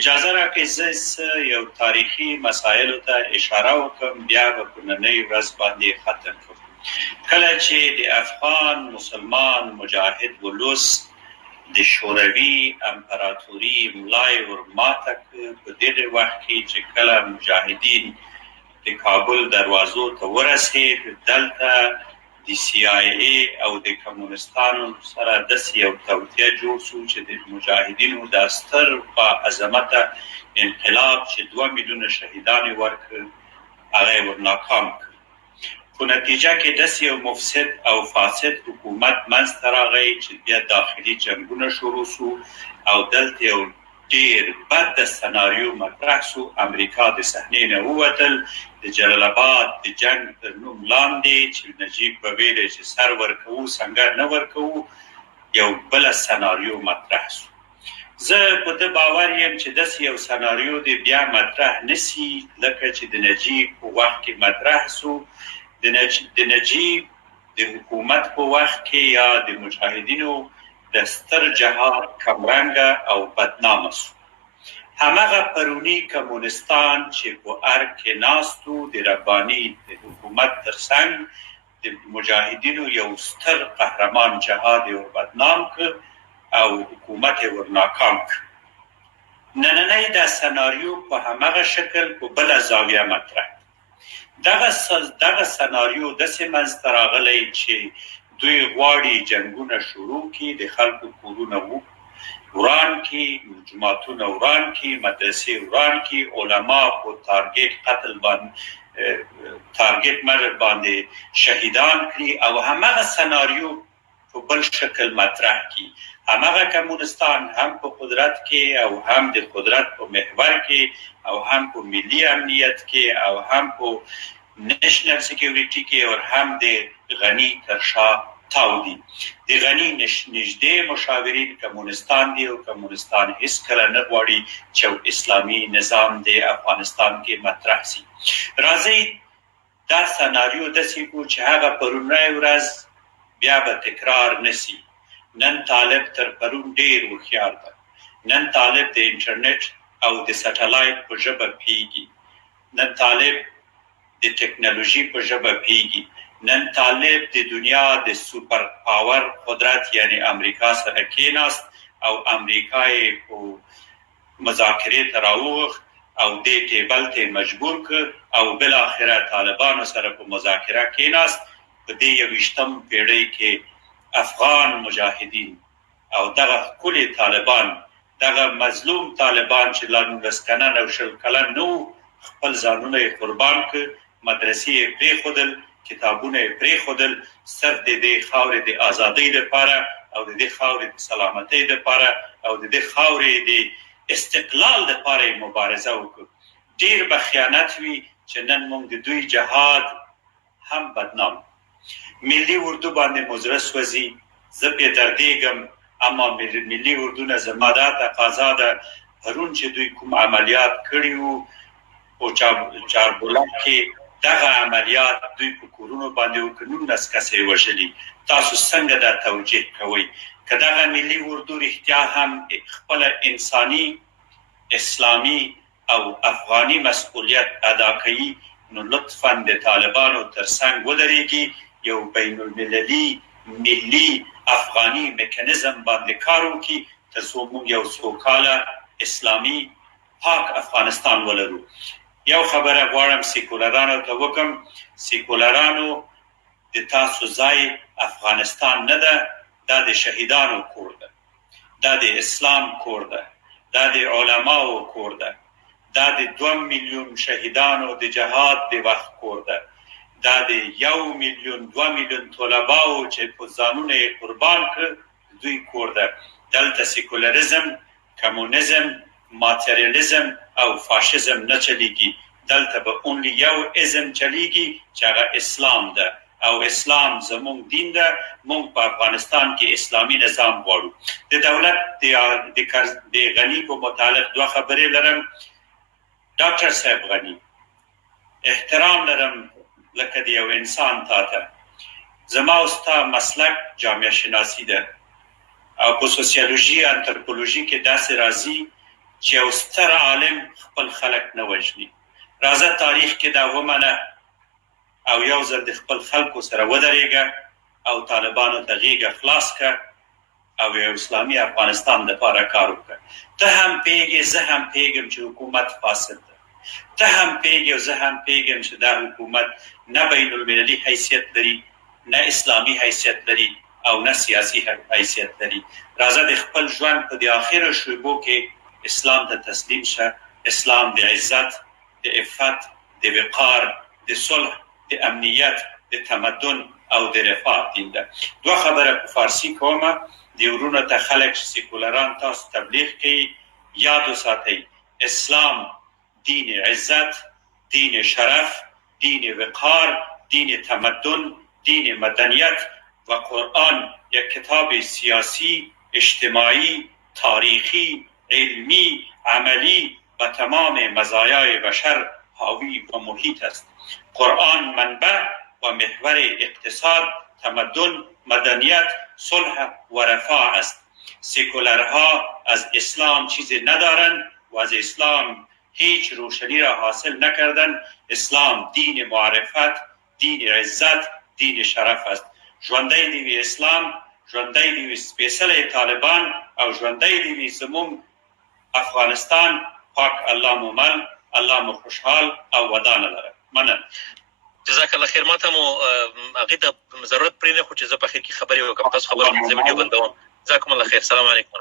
اجازه راکړئ زه یو تاریخي مسایلو ته اشاره وکړم، بیا به په نننۍ ورځ باندې ختم کړم. کله چې د افغان مسلمان مجاهد ولس د شوروي امپراتوري ملای ورماته په دې وخت کې چې کله مجاهدین د کابل دروازو ته ورسېد، دلته د CIA او د کمونستانو سره داسې یو توطیه جوړ شو چې د مجاهدینو د ستر با عظمته انقلاب چې 2 میلیونه شهیدان ورکړ هغه ورناکام کړ. په نتیجه کې داسې یو مفسد او فاسد حکومت منځته راغی چې بیا داخلي جنګونه شروع شو او دلته یو ډیر بد سناریو مطرح شو. امریکا د صحنې نه ووتل، د جلال آباد د جنگ تر نوم لاندې چې نجیب به ویلې چې سر ورکوو سنګر نه ورکوو، یو بل سناریو مطرح شو. زه په دې باور یم چې داسې یو سناریو دی بیا مطرح نسی لکه چې د نجیب په وخت کې مطرح شو. د نجیب د حکومت په وخت کې یا د مجاهدینو د ستر جهاد کمرنګه او بدنامه شو. هماغه پرونی کمونستان چې په ارګ کې ناستو د رباني د حکومت ترڅنګ د مجاهدینو یو ستر قهرمان جهاد او بدنام کړ او حکومت ورناکام کړ. نننۍ دا سناریو په هماغه شکل په بل زاویه مطرح. دغه سناریو داسې منځته راغلی چې دوی غواړي جنگونه شروع کړي، د خلکو کورونه وران کړي، جوماتونه وران کړي، مدرسې وران کړي، علما په تارګټ قتل باندې شهیدان کړي او هماغه سناریو په بل شکل مطرح کړي. هماغه کمونستان هم په قدرت کې او هم د قدرت په محور کې او هم په ملي امنیت کې او هم په نېشنل سکیورټي کې او هم د غنی ترشا تاودي. د غنی نږدې مشاورین کمونستان دي او کمونستان هیڅ کله نه غواړي چې اسلامي نظام د افغانستان کې مطرح شي. راځي دا سناریو داسې کو چې هغه پرونی ورځ بیا به تکرار نسی. نن طالب تر پرون ډیر هوښیار ده. نن طالب د انټرنیټ او د سټلایټ په ژبه پیږي. نن طالب د ټکنالوژي په ژبه پیږي. نن طالب د دنیا د سوپر پاور قدرت یعنی امریکا سره کېناست او امریکا یې په مذاکرې ته راوغوښت او دې ټیبل ته مجبور کړ او بالاخره طالبانو سره په مذاکره کېناست. په دې 21م پیړۍ کې افغان مجاهدین او دغه کلی طالبان، دغه مظلوم طالبان چې لا 19 کلن او 20 کلن نو، خپل ځانونه قربان کړ، مدرسې پرېښودل، کتابونه پرېښودل، صرف د دې خاورې د ازادۍ لپاره او د دې خاورې د سلامتۍ لپاره او د دې خاورې د استقلال لپاره مبارزه وکړه. ډیر به خیانت وي چې نن موږ د دوی جهاد هم بدنام. ملي اردو باندې مزره سوځي، زه پې دردېږم، اما ملي اردو نه زما دا تقاضا ده پرون چې دوی کوم عملیات کړي وو او چاربولک کې دغه عملیات دوی په کورونو باندې وکړي، 19 کسې وژلي. تاسو څنګه دا توجیه کوئ؟ که دغه ملي اردو رښتیا هم خپله انساني، اسلامي او افغاني مسؤلیت ادا کوي نو لطفا د طالبانو ترڅنګ ودرېږي، یو بین المللي ملي افغاني میکانیزم باندې کار وکړي تر څو موږ یو سوکاله اسلامي پاک افغانستان ولرو. یو خبره غواړم سیکولرانو ته وکم، سیکولرانو د تاسو ځای افغانستان نه ده، دا د شهیدانو کور ده، دا د اسلام کور ده، دا د علماو کور ده، دا د 2 میلیون شهیدانو د جهاد د وخت کور ده، دا د 1 میلیون 2 میلیون طلباو چې په ځانونه قربان کړ دوی کور ده. دلته سیکولریزم، کمونیزم، ماتریالیزم او فاشیزم نه چلیږي. دلته به اونلی یو ازم چلیږي چې هغه اسلام ده او اسلام زموږ دین ده. موږ په افغانستان کې اسلامي نظام غواړو. د دولت د غنی په متعلق 2 خبرې لرم. ډاکټر صاحب غنی، احترام لرم لکه د یو انسان تاته. زما او ستا مسلک جامعه شناسی ده او په سوسیولوژي انتروپولوژي کې داسې راځي چې یو ستر عالم خپل خلک نه وژني. راځه تاریخ کې دا ومنه او یو ځل د خپل خلکو سره ودرېږه او طالبانو ته غېږه خلاص کړه او یو اسلامي افغانستان دپاره کار وکړه. ته هم پیږې زه هم پیږم چې حکومت فاسد ده. ته هم پیږې او زه هم پیږم چې دا حکومت نه بین المللي حیثیت لري، نه اسلامي حیثیت لري او نه سیاسي حیثیت لري. راځه د خپل ژوند په د آخرو شېبو کې اسلام ته تسلیم شه. اسلام د عزت، د عفت، د وقار، د صلح، د امنیت، د تمدن او د رفاه دین ده. دوه خبره په فارسی کومه، د ورونو ته خلک سیکولران تاسو تبلیغ کوي، یاد وساتئ اسلام دین عزت، دین شرف، دین وقار، دین تمدن، دین مدنیت و قرآن یک کتاب سیاسی، اجتماعی، تاریخی، علمی، عملی و تمام مزایای بشر حاوی و محیط است. قرآن منبع و محور اقتصاد، تمدن، مدنیت، صلح و رفاه است. سیکولرها از اسلام چیزی ندارند و از اسلام هیچ روشنی را حاصل نکردند. اسلام دین معرفت، دین عزت، دین شرف است. ژوندی دی وي اسلام، ژوندی دی وي سپېڅلی طالبان او ژوندی دی وي زموږ افغانستان. پاک الله مو مل، الله مو خوشحال او ودانه لره. مننه. جزاک الله خیر. ماته مو هغې ته ضرورت پرې نه خو چې زه په اخر کې خبرې وکړم. تاسو خبره زه ویډیو بندوم. جزاکم الله خیر. سلام علیکم.